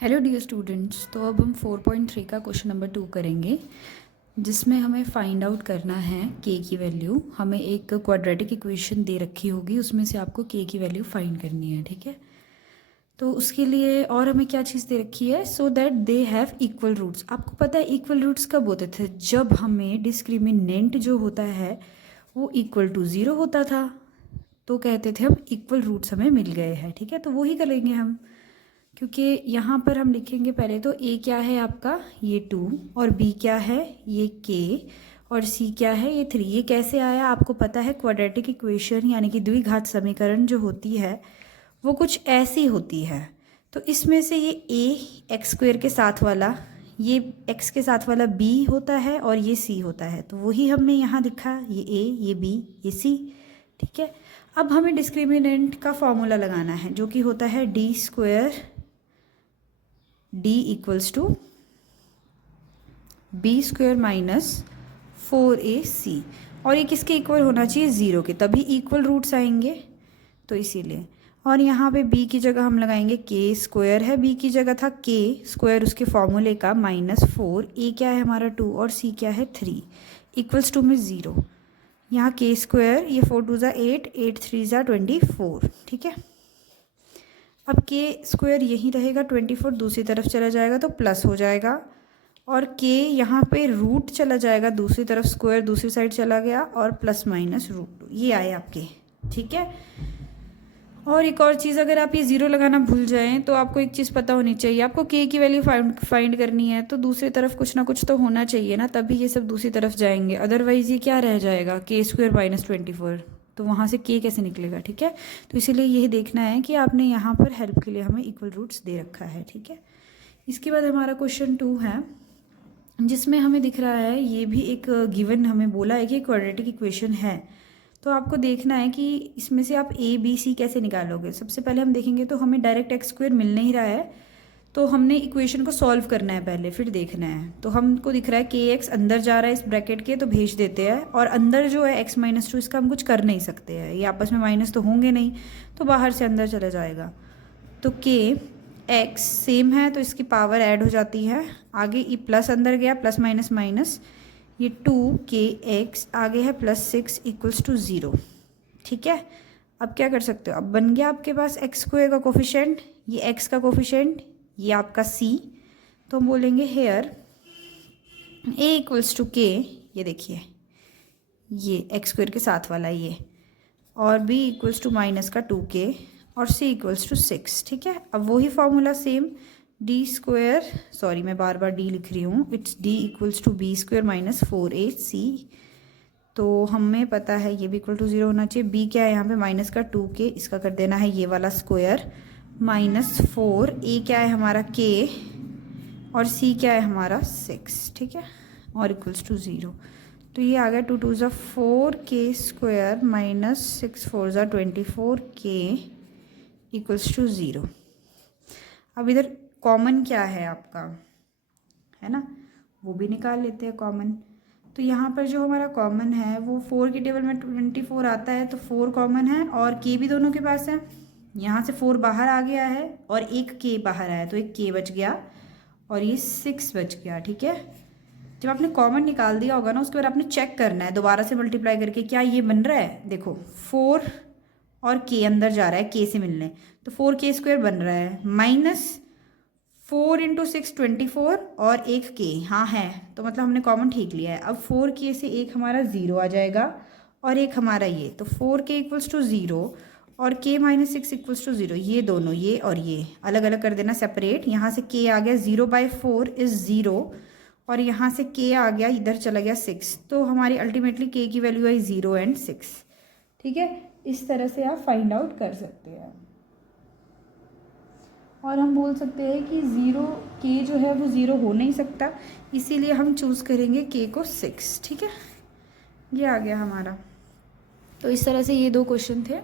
Hello dear students. तो अब हम 4.3 का क्वेश्चन नंबर 2 करेंगे, जिसमें हमें फाइंड आउट करना है के की वैल्यू। हमें एक क्वाड्रेटिक इक्वेशन दे रखी होगी, उसमें से आपको के की वैल्यू फाइंड करनी है। ठीक है, तो उसके लिए और हमें क्या चीज़ दे रखी है, so that they have equal roots. आपको पता है इक्वल रूट्स कब होते थे? जब हमें डिस्क्रिमिनेंट जो होता है वो इक्वल टू ज़ीरो होता था, तो कहते थे हम इक्वल रूट्स हमें मिल गए हैं। ठीक है, तो वही करेंगे हम, क्योंकि यहाँ पर हम लिखेंगे पहले तो ए क्या है आपका, ये 2, और बी क्या है, ये के, और सी क्या है, ये 3। ये कैसे आया आपको पता है? क्वाड्रेटिक इक्वेशन यानी कि द्विघात समीकरण जो होती है वो कुछ ऐसी होती है। तो इसमें से ये ए एक्स स्क्वेयर के साथ वाला, ये एक्स के साथ वाला बी होता है, और ये सी होता है। तो वही हमने यहाँ लिखा, ये ए, ये बी, ये सी। ठीक है, अब हमें डिस्क्रिमिनेंट का फॉर्मूला लगाना है, जो कि होता है D square D equals to B square minus 4ac। और ये किसके इक्वल होना चाहिए? ज़ीरो के, तभी इक्वल रूट्स आएंगे। तो इसीलिए, और यहाँ पे b की जगह हम लगाएंगे के स्क्वायर है, b की जगह था के स्क्वायर उसके फॉर्मूले का माइनस 4, a क्या है हमारा 2 और c क्या है 3, इक्वल्स टू में 0। यहाँ के स्क्वायर, ये 4 2 ज़ा 8, 8 3 ज़ा 24। ठीक है, अब के स्क्वायर यहीं रहेगा, 24 दूसरी तरफ चला जाएगा तो प्लस हो जाएगा, और के यहाँ पे रूट चला जाएगा दूसरी तरफ, स्क्वायर दूसरी साइड चला गया, और प्लस माइनस रूट, ये आए आपके। ठीक है, और एक और चीज़, अगर आप ये ज़ीरो लगाना भूल जाएं तो आपको एक चीज़ पता होनी चाहिए, आपको के की वैल्यू फाइंड करनी है तो दूसरी तरफ कुछ ना कुछ तो होना चाहिए ना, तभी ये सब दूसरी तरफ जाएंगे। अदरवाइज़ ये क्या रह जाएगा, के स्क्वायर माइनस 24, तो वहाँ से के कैसे निकलेगा? ठीक है, तो इसीलिए यही देखना है कि आपने यहाँ पर हेल्प के लिए हमें इक्वल रूट्स दे रखा है। ठीक है, इसके बाद हमारा क्वेश्चन 2 है, जिसमें हमें दिख रहा है, ये भी एक गिवन हमें बोला है कि क्वाड्रेटिक इक्वेशन है। तो आपको देखना है कि इसमें से आप ए बी सी कैसे निकालोगे। सबसे पहले हम देखेंगे तो हमें डायरेक्ट एक्स स्क्वायर मिल नहीं रहा है, तो हमने इक्वेशन को सॉल्व करना है पहले, फिर देखना है। तो हमको दिख रहा है के एक्स अंदर जा रहा है इस ब्रैकेट के, तो भेज देते हैं, और अंदर जो है एक्स माइनस 2, इसका हम कुछ कर नहीं सकते हैं, ये आपस में माइनस तो होंगे नहीं, तो बाहर से अंदर चला जाएगा। तो के एक्स सेम है तो इसकी पावर ऐड हो जाती है, आगे ये प्लस अंदर गया, प्लस माइनस माइनस, ये 2 के एक्स आगे है प्लस 6 इक्वल्स टू 0। ठीक है, अब क्या कर सकते हो, अब बन गया आपके पास एक्स स्क्वायर का कोफिशेंट, ये एक्स का कोफिशेंट, ये आपका सी। तो हम बोलेंगे हेयर ए इक्वल्स टू के, ये देखिए ये एक्स स्क्वायर के साथ वाला ये, और बी इक्वल्स टू माइनस का 2k, और सी इक्वल्स टू 6। ठीक है, अब वही formula same, D square, sorry मैं बार बार डी लिख रही हूँ, it's D equals to B square minus 4ac। तो हमें पता है ये भी इक्वल टू 0 होना चाहिए। बी क्या है यहाँ पे, माइनस का 2k, इसका कर देना है ये वाला स्क्वायर, माइनस 4, ए क्या है हमारा k, और सी क्या है हमारा 6। ठीक है, और इक्वल्स टू 0। तो ये आ गया 2 2 ज़ा 4k स्क्वायर माइनस 6 4 ज़ा 24k इक्वल्स टू 0। अब इधर कॉमन क्या है आपका, है ना, वो भी निकाल लेते हैं कॉमन। तो यहाँ पर जो हमारा कॉमन है वो 4 की टेबल में 24 आता है, तो 4 कॉमन है, और के भी दोनों के पास है। यहाँ से 4 बाहर आ गया है और एक के बाहर आया, तो एक के बच गया और ये 6 बच गया। ठीक है, जब आपने कॉमन निकाल दिया होगा ना, उसके बाद आपने चेक करना है दोबारा से मल्टीप्लाई करके, क्या ये बन रहा है। देखो 4 और के अंदर जा रहा है के से मिलने, तो 4k स्क्वायर बन रहा है, माइनस 4 इंटू 6 24, और एक के, हाँ है, तो मतलब हमने कॉमन ठीक लिया है। अब 4k से एक हमारा 0 आ जाएगा, और एक हमारा ये, तो 4k इक्वल्स टू 0 और k माइनस 6 इक्वल्स टू 0, ये दोनों, ये और ये अलग अलग कर देना सेपरेट। यहाँ से k आ गया 0/4 इज़ 0, और यहाँ से k आ गया, इधर चला गया 6, तो हमारी अल्टीमेटली k की वैल्यू आई 0 एंड 6। ठीक है, इस तरह से आप फाइंड आउट कर सकते हैं, और हम बोल सकते हैं कि 0 k जो है वो 0 हो नहीं सकता, इसीलिए हम चूज़ करेंगे k को 6। ठीक है, ये आ गया हमारा। तो इस तरह से ये 2 क्वेश्चन थे।